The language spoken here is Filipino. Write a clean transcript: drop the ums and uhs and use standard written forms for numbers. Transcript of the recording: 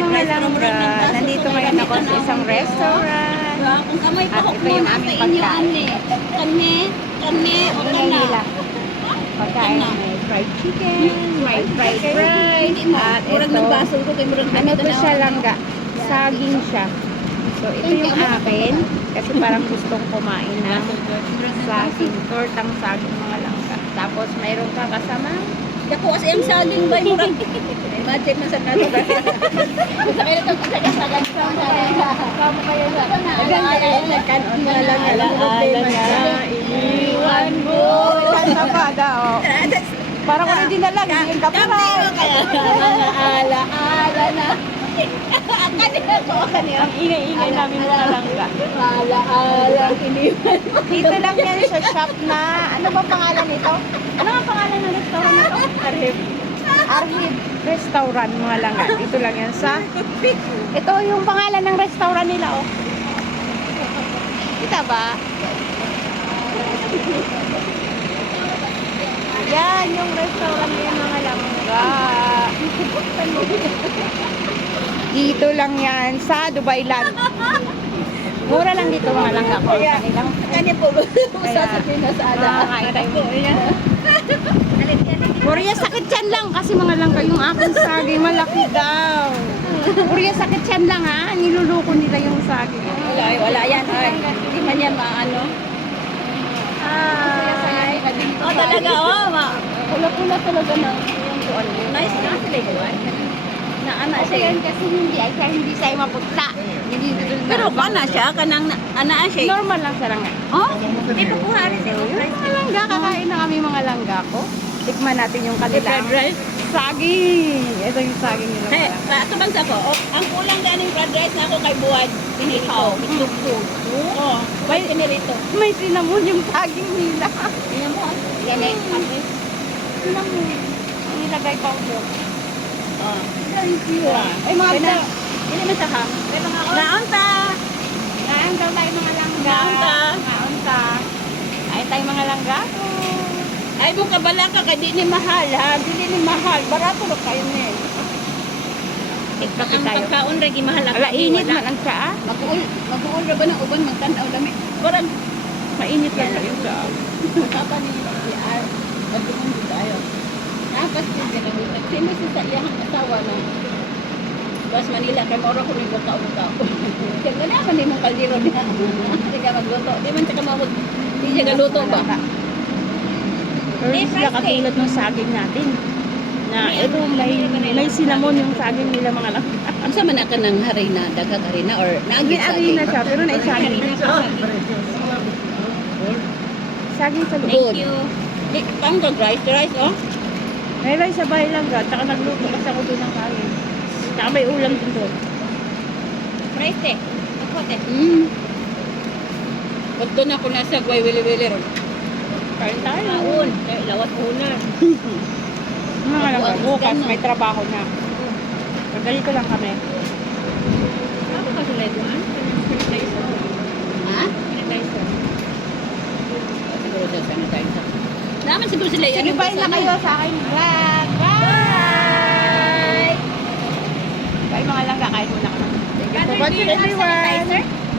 mga langga, nandito ngayon ako sa isang restaurant. Kung kamay pa At ko ito yung muna sa aming inyo, pagkain. ane. Kane, o Ano kana. nila? Pagkain, may fried chicken, may fried rice, Hindi mo, at murag ito, nagbaso ko kay murag ano to siya langga? Saging siya. So, ito yung akin, kasi parang gustong kumain ng saging, tortang saging mga langga. Tapos, mayroon ka kasama Dako as yung saging bay murag. Imagine man sa nato kasi. Sa kaya to sa kasagan sa saging. Kamo kayo sa. nagkanon mo na lang Iwan mo. Kanta pa daw. Parang original lang, hindi yung kapara. Mga ala-ala na. Kanina ko. Ang ingay-ingay namin mga langga. Ala-ala. Iniwan. Dito lang yan sa shop na, ano ba pangalan nito? Ano nga pangalan ng restaurant na to? Arhib. Arhib Restaurant mga langga. Dito lang yan sa, ito yung pangalan ng restaurant nila oh. Kita ba? Yan yung restaurant nila mga langga. Dito lang yan sa Dubai Land. Mura lang dito mga langga ko. Kanilang Kanya po. Usa sa pinasada. makakain tayo. Korea sakit yan lang kasi mga langga yung aking saging malaki daw. Korea sakit yan lang ha. Niluluko nila yung saging. Wala yan. Ay, hindi man yan maano. Ay, Oh, talaga, oh. Pula-pula talaga ng yung kuan. Nice na sila yun. Na ana kasi siya. yan kasi hindi siya maputla. Hindi Pero ana siya, kanang ana siya. normal lang siya lang. Oh, may pakuha rin siya. Yung mga langga, kakain na kami mga langga ko. Tikman natin yung kanilang rice. saging. Ito yung saging nila mga Hey, langga. ito bang sa ko? Ang kulang ganing fried rice na ako kay Buwan. Pinikaw. Itlog-tog. Oh, may pinirito. May cinnamon yung saging nila. Tingnan mo. Yan eh. Cinnamon. Ang nilagay powder. Oh. Thank you. Ay mga Pwede. langga. Hindi man sa ham. Naon ta. Kain daw tayo mga langga. Kaon ta. Kaon ta. Kain tayo mga langga. Ay mo kabala ka kay di ni mahal ha. Di ni mahal. Barato ra kayo ni. Tiktok Ang tayo. pagkaon ra gi mahal. Ala, init man ang tsaa. Mag-uul ra ba ng uban magtanaw dami. Barag Mainit lang sa yung tsaa. Papa ni Ar. Pagkaon di tayo. Nakas din ka na butak. Sino si sa iyang asawa na Bas Manila kay moro ko ni buka-buka. Kaya wala man ni mong kaldero niya. Hindi ka magluto. Di man ka mawag. Di siya galuto ba? Pero sila katulad ng saging natin. Na ito may cinnamon yung saging nila mga lang. Ang sama na ka ng harina, dagat harina or May naagit sa arena siya, pero naisaging. Saging sa loob. Thank you. Di, pang rice, oh. May rice sa bahay lang ga, tsaka nagluto kasi ako doon ng kain. Tsaka may ulam din doon. Rice eh. Pagkote. Pagto na ko nasa guay wili-wili ron. Kain tayo. Kaon. Lawat una. Mga lang ga, bukas may trabaho na. Pagdalito lang kami. Ano ka sila doon? Ha? Sanitizer. Siguro sa sanitizer. Naman siguro sila yan. Sige, bye na kayo sa akin. Vlog. Bye! Bye mga langga, kain muna kami. Thank you for watching everyone.